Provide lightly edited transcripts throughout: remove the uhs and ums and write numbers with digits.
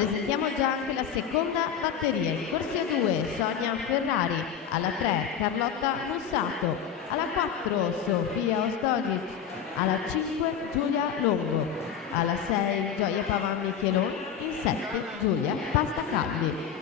presentiamo già anche la seconda batteria. In corsia 2 Sonia Ferrari, alla 3 Carlotta Mussato, alla 4 Sofia Ostogic, alla 5 Giulia Longo, alla 6 Gioia Pavan Michelon, in 7 Giulia Pastacalli.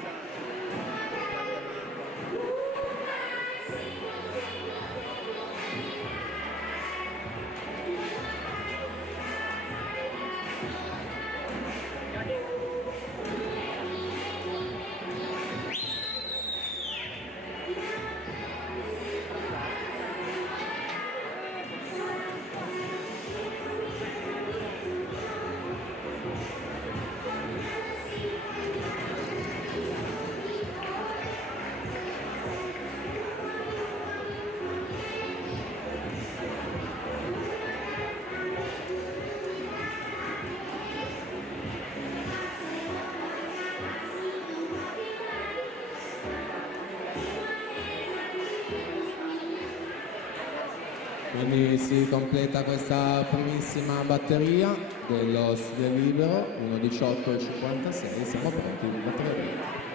Quindi si completa questa primissima batteria dello stile libero, 1.18.56, siamo pronti per battere.